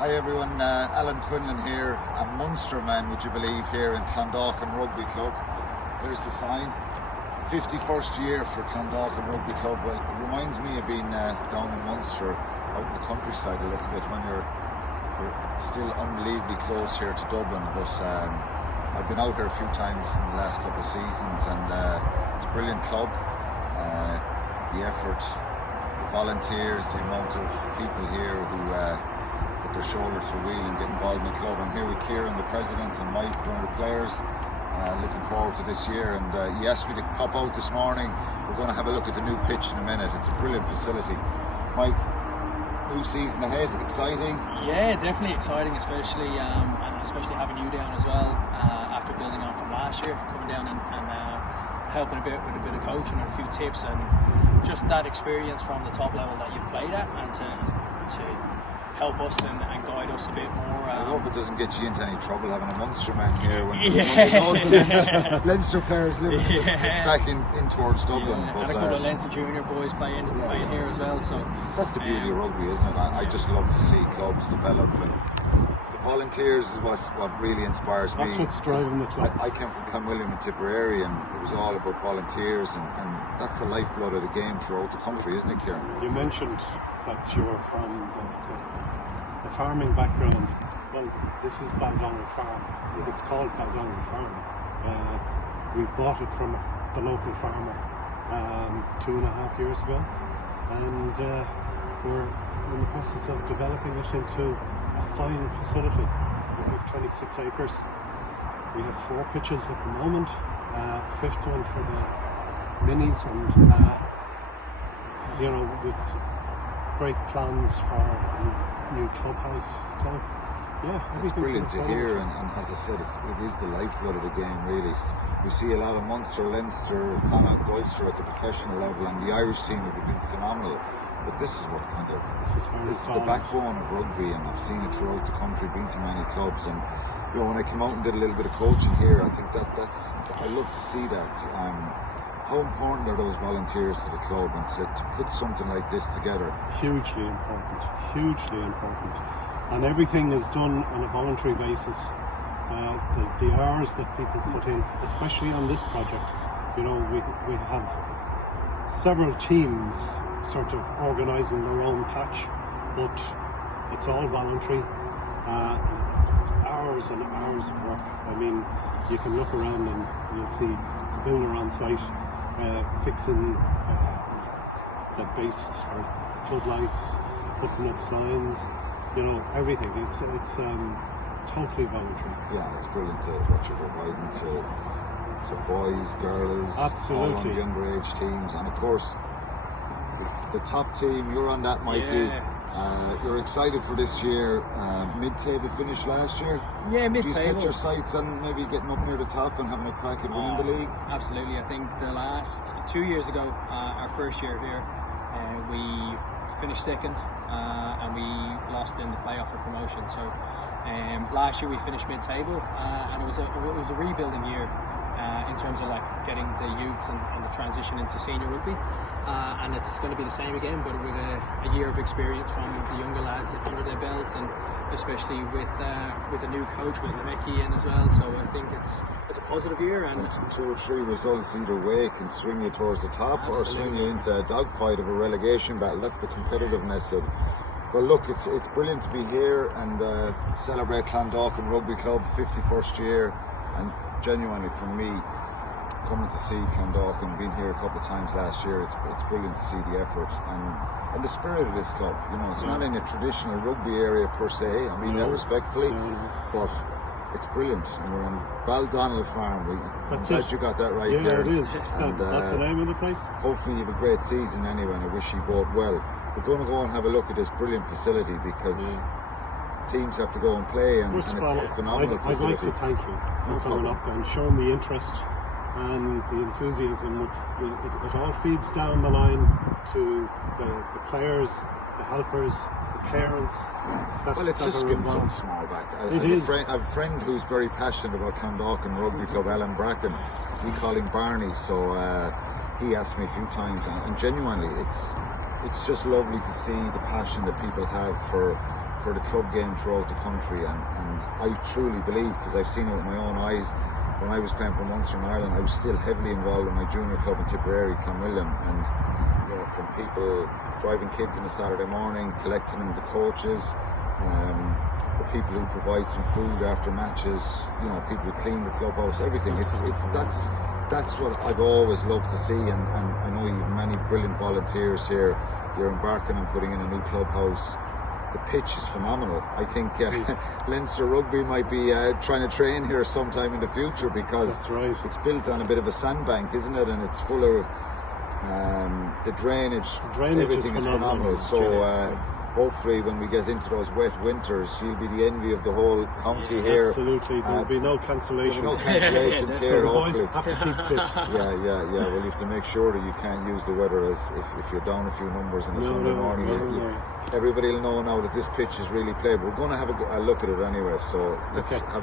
Hi everyone, Alan Quinlan here, a Munster man, would you believe, here in Clondalkin Rugby Club. There's the sign. 51st year for Clondalkin Rugby Club. Well, it reminds me of being down in Munster, out in the countryside a little bit, when you're still unbelievably close here to Dublin. But I've been out here a few times in the last couple of seasons, and it's a brilliant club. The effort, the volunteers, the amount of people here who put their shoulder to the wheel and get involved in the club. I'm here with Kieran, the president, and Mike, one of the players. Looking forward to this year, and he asked me to pop out this morning. We're going to have a look at the new pitch in a minute. It's a brilliant facility. Mike, new season ahead, exciting? Yeah, definitely exciting, especially having you down as well, after building on from last year, coming down and helping a bit with a bit of coaching and a few tips, and just that experience from the top level that you've played at, and to help us and guide us a bit more. I hope it doesn't get you into any trouble having a Munster man here when loads of Leinster players living back in towards Dublin. But, and a couple of Leinster junior boys playing here as well. So that's the beauty of rugby, isn't it? I just love to see clubs develop, and the volunteers is what really inspires me. That's what's driving the club. I came from Clonwilliam and Tipperary, and it was all about volunteers, and that's the lifeblood of the game throughout the country, isn't it, Kieran? You mentioned that you're from the farming background. Well, this is Baldonger Farm. It's called Baldonger Farm. We bought it from the local farmer 2.5 years ago, and we're in the process of developing it into a fine facility. We have 26 acres. We have 4 pitches at the moment, 5th one for the minis, and with great plans for a new clubhouse. So yeah, it's brilliant to hear, and as I said, it is the lifeblood of the game, really. We see a lot of Munster, Leinster, Connacht, Ulster at the professional level, and the Irish team have been phenomenal. But this is what this is the backbone of rugby, and I've seen it throughout the country, been to many clubs, and when I came out and did a little bit of coaching here, I think that's I love to see that. How important are those volunteers to the club, and to put something like this together? Hugely important. And everything is done on a voluntary basis. The hours that people put in, especially on this project, we have several teams sort of organising their own patch, but it's all voluntary. Hours and hours of work. I mean, you can look around and you'll see a builder on site fixing the bases for floodlights, putting up signs, everything. It's totally voluntary. Yeah, it's brilliant what you're providing to boys, girls, absolutely, all on the underage teams, and of course the top team. You're on that, Mikey. Yeah. You're excited for this year. Mid-table finish last year. Yeah, mid-table. Do you set your sights on maybe getting up near the top and having a crack at winning the league? Absolutely. I think the last 2 years ago, our first year here, we finished second, and we lost in the playoff for promotion. So last year we finished mid-table, and it was a rebuilding year in terms of getting the youths and the transition into senior rugby. And it's going to be the same again, but with a year of experience from the younger lads under their belt, and especially with a new coach with Mikey in as well. So I think it's a positive year, and 2 or 3 results either way can swing you towards the top. Absolutely. Or swing you into a dogfight of a relegation battle. That's the competitiveness of. Well, look, it's brilliant to be here and celebrate Clondalkin Rugby Club 51st year, and genuinely for me, coming to see Clondalkin, been here a couple of times last year, it's brilliant to see the effort and the spirit of this club. It's not in a traditional rugby area per se, I mean that respectfully, but it's brilliant. And we're on Baldonnell Farm. I'm glad you got that right there. Yeah, it is. And, that's the name of the place. Hopefully you have a great season anyway, and I wish you both well. We're going to go and have a look at this brilliant facility, because teams have to go and play, and it's a phenomenal facility. I'd like to thank you for coming up and showing the interest and the enthusiasm. It all feeds down the line to the players, the helpers, the parents. Well, it's just getting something small back. I have a friend who's very passionate about Clondalkin Rugby Club, Alan Bracken. We call him Barney, so he asked me a few times, and genuinely, it's just lovely to see the passion that people have for the club game throughout the country, and I truly believe, because I've seen it with my own eyes, when I was playing for Munster in Ireland, I was still heavily involved in my junior club in Tipperary, Clonmillion, and you know, from people driving kids on a Saturday morning, collecting them, the coaches, the people who provide some food after matches, you know, people who clean the clubhouse, everything. That's what I've always loved to see, and I know you've many brilliant volunteers here. You're embarking on putting in a new clubhouse. The pitch is phenomenal. I think Leinster Rugby might be trying to train here sometime in the future, because it's built on a bit of a sandbank, isn't it? And it's full of the drainage. Everything is phenomenal. So hopefully when we get into those wet winters, you'll be the envy of the whole county here. Absolutely, there will be no cancellations. No cancellations here, so hopefully. Have to keep fit. Yeah. Well, you have to make sure that you can't use the weather as if you're down a few numbers on a Sunday morning. Everybody will know now that this pitch is really playable. We're going to have a look at it anyway, so let's have